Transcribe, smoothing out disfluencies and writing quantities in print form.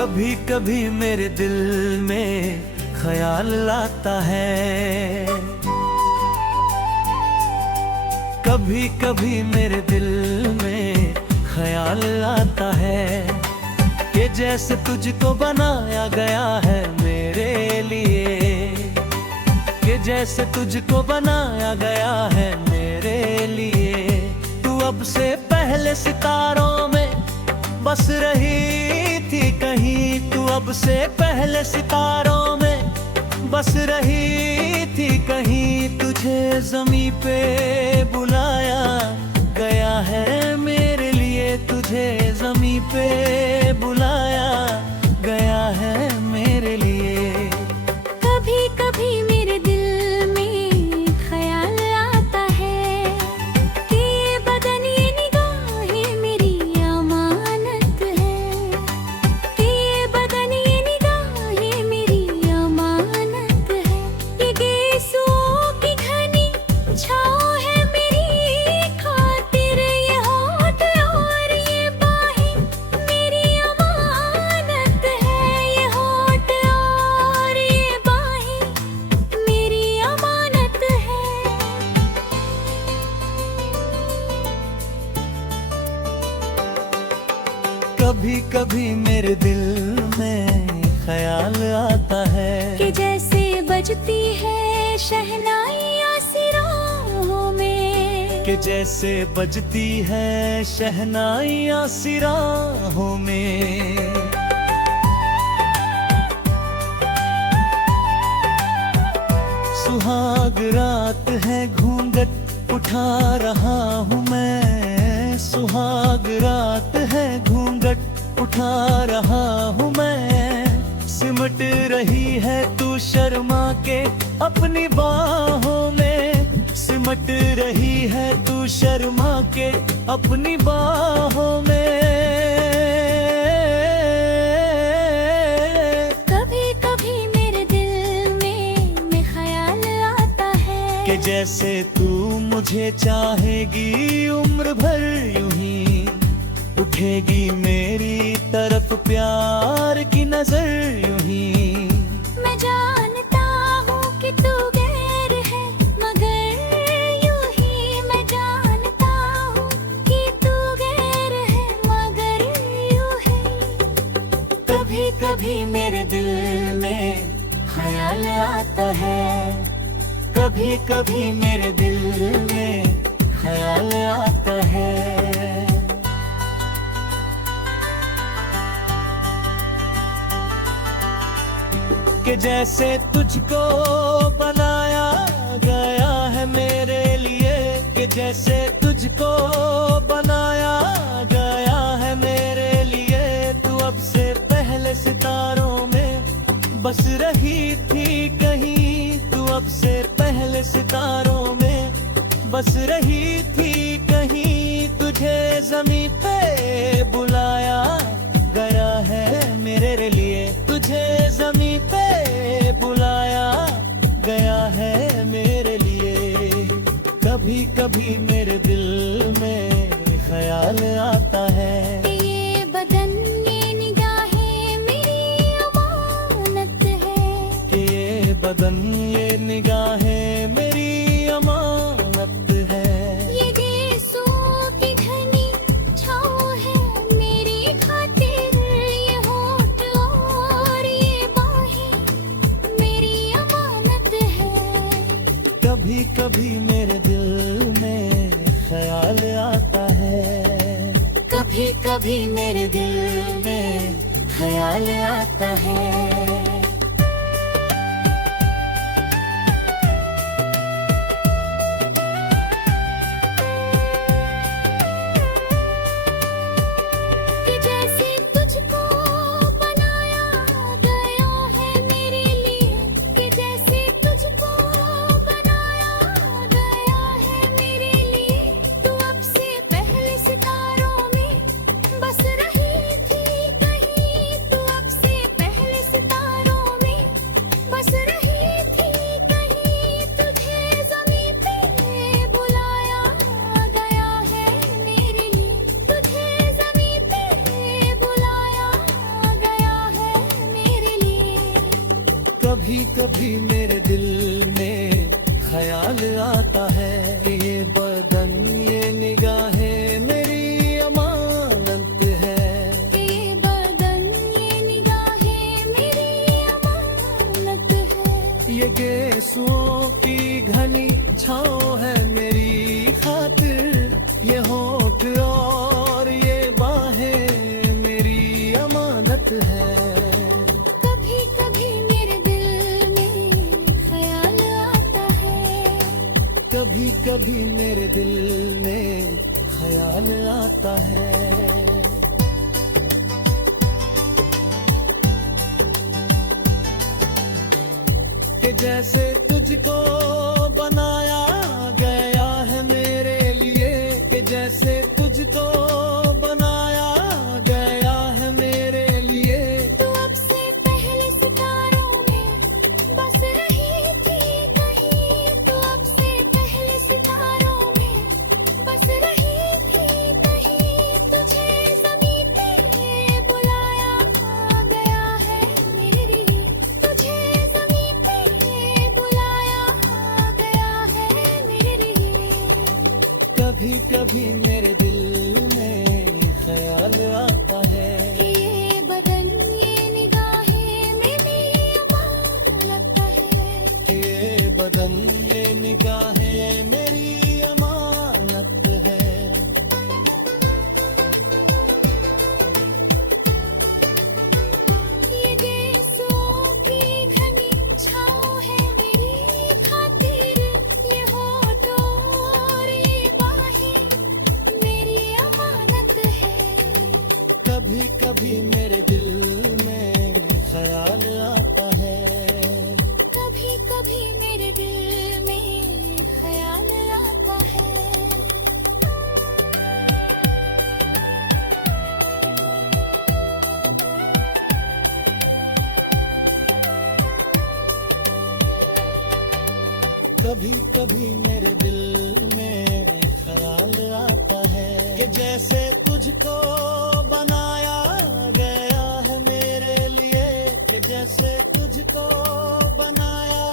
कभी कभी मेरे दिल में ख्याल आता है, कभी कभी मेरे दिल में ख्याल आता है कि जैसे तुझको बनाया गया है मेरे लिए, कि जैसे तुझको बनाया गया है मेरे लिए। तू अब से पहले सितारों में बस रही थी कहीं, तू अब से पहले सितारों में बस रही थी कहीं। तुझे ज़मीं पे बुलाया गया है मेरे लिए, तुझे ज़मीं पे बुलाया गया है मेरे लिए। कभी कभी मेरे दिल में ख्याल आता है कि ये बदन ये निगाहें मेरी अमानत है, कि ये बदन ये निगाहें मेरी अमानत है। ये गेसुओं की घनी छाँव है मेरी खातिर, ये होठ और ये बाहें मेरी अमानत है, ये होठ और ये बाहें मेरी अमानत है। कभी कभी मेरे दिल में ख्याल आता है कि जैसे बजती है शहनाइयाँ सिराहों में, कि जैसे बजती है शहनाइयाँ सिराहों में। सुहाग रात है घूंघट उठा रहा हूँ मैं, सुहाग रात है घूंघट उठा रहा हूँ मैं। सिमट रही है तू शर्मा के अपनी बाहों में, सिमट रही है तू शर्मा के अपनी बाहों में। कभी कभी मेरे दिल में ख्याल आता है कि जैसे तू मुझे चाहेगी उम्र भर यूं ही, उठेगी मेरी तरफ प्यार की नजर यूं ही। मैं जानता हूँ कि तू गैर है मगर यूं ही, मैं जानता हूँ कि तू गैर है मगर यूं ही। कभी कभी मेरे दिल में ख्याल आता है, कभी कभी मेरे दिल में ख्याल आता है। कि जैसे तुझको बनाया गया है मेरे लिए, कि जैसे तुझको बनाया गया है मेरे लिए। तू अब से पहले सितारों में बस रही थी कहीं, तू अब से पहले सितारों में बस रही थी कहीं। तुझे ज़मीं पे बुलाया गया है मेरे लिए, तुझे ज़मीं पे बुलाया गया है मेरे लिए। कभी कभी मेरे दिल में ख्याल आता है कि ये बदन ये निगाहें मेरी अमानत है, कि ये बदन ये निगाहें मेरी अमानत है। ये गेसुओं की घनी छाँव है मेरी खातिर, ये होठ और ये बाहें मेरी अमानत है। कभी कभी मेरे दिल में ख्याल आता है, कभी कभी मेरे दिल में ख्याल आता है। कि जैसे तुझको बनाया गया है मेरे लिए, कि जैसे तुझको बनाया गया है मेरे लिए। तू अब से पहले सितारों में बस रही थी कहीं, तू अब से पहले सितारों कभी मेरे दिल में ख्याल आता है कि ये बदन ये निगाहें मेरी अमानत है। कि ये बदन ये निगाहें मेरी अमानत है। ये गेसुओं की घनी छाँव है मेरी खातिर, ये होठ और ये बाहें मेरी अमानत है। कभी कभी मेरे दिल में ख्याल आता है। कभी कभी मेरे दिल में ख्याल आता है। कि जैसे तुझको बनाया गया है मेरे लिए, कि जैसे तुझको बनाया गया है मेरे लिए। तू अब से पहले सितारों में बस रही थी कहीं। तू अब से पहले सितारों में बस रही थी कहीं। तुझे ज़मीं पे बुलाया गया है मेरे लिए। तुझे ज़मीं पे बुलाया गया है मेरे लिए। कभी कभी मेरे दिल में ख्याल आता है। ये बदन ये निगाहें मेरी अमानत है। ये बदन ये निगाहें मेरी अमानत है। ये गेसों की घनी छाँव है मेरी खातिर। ये होठों और ये बाहें मेरी अमानत है। कभी कभी मेरे दिल में ख्याल आता है। कभी कभी मेरे दिल में ख्याल आता है। कभी कभी मेरे दिल में ख्याल आता है कि जैसे तुझको बनाया गया है मेरे लिए, कि जैसे तुझको बनाया